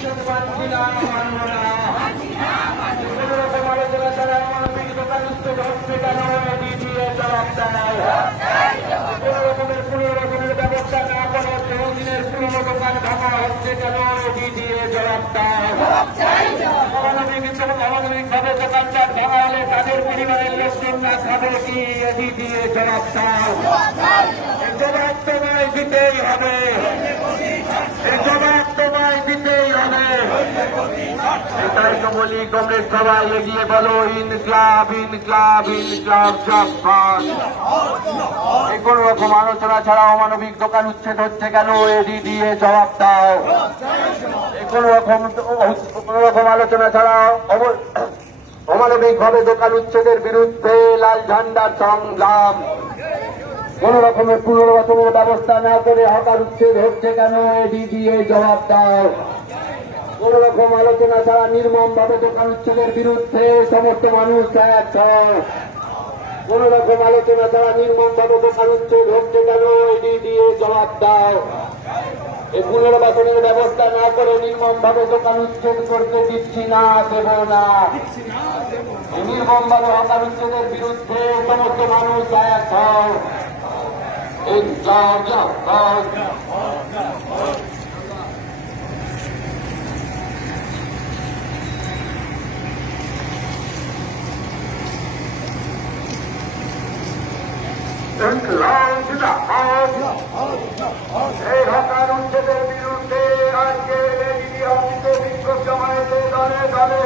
মানছি না, মানব না। কোন রকম আলোচনা ছাড়া মানবিক দোকান উচ্ছেদ হচ্ছে কেন, এটি দিয়ে জবাব দেয়। কোন রকমের ব্যবস্থা না করে বহুদিনের পুরনো দোকান ভাঙা হচ্ছে কেন, এটি দিয়ে জবাব দেয়। অমানবিকভাবে দোকানদার ভাঙা হলে তাদের পরিবারের লোকজন না খাবে কি, এটি দিয়ে জবাব দেয়। জবাব তোমায় দিতেই হবে, জবাব তোমায় দিতেই হবে। এটাই তো বলি, কংগ্রেস সবাই এগিয়ে বলো, ইনকলাব ইনকলাব ইনকলাব জিন্দাবাদ। কোন রকম আলোচনা ছাড়া অমানবিক দোকান উচ্ছেদ হচ্ছে কেন, এডি দিয়ে জবাব দাও। কোন রকম আলোচনা ছাড়া অমানবিকভাবে দোকান উচ্ছেদের বিরুদ্ধে লাল ঝান্ডার সংগ্রাম। কোন রকমের পুনর্বাসনের ব্যবস্থা না করে হকার উচ্ছেদ হচ্ছে কেন, এডি দিয়ে জবাব দাও। কোন রকম আলোচনা ছাড়া নির্মমভাবে দোকান উচ্ছেদের বিরুদ্ধে সমস্ত মানুষ এক হয়। কোন রকম আলোচনা ছাড়া নির্মমভাবে দোকান উচ্ছেদ হচ্ছে কেন, এডি দিয়ে জবাব দাও। এই পুনর্বাসনের ব্যবস্থা না করে নির্মমভাবে দোকান উচ্ছেদ করতে দিচ্ছি না, দেব না। নির্মমভাবে হকার উচ্ছেদের বিরুদ্ধে সমস্ত মানুষ এক হয়। এই হকার উচ্ছেদের বিরুদ্ধে আজকে বিক্ষোভ জমায়েতে দলে দলে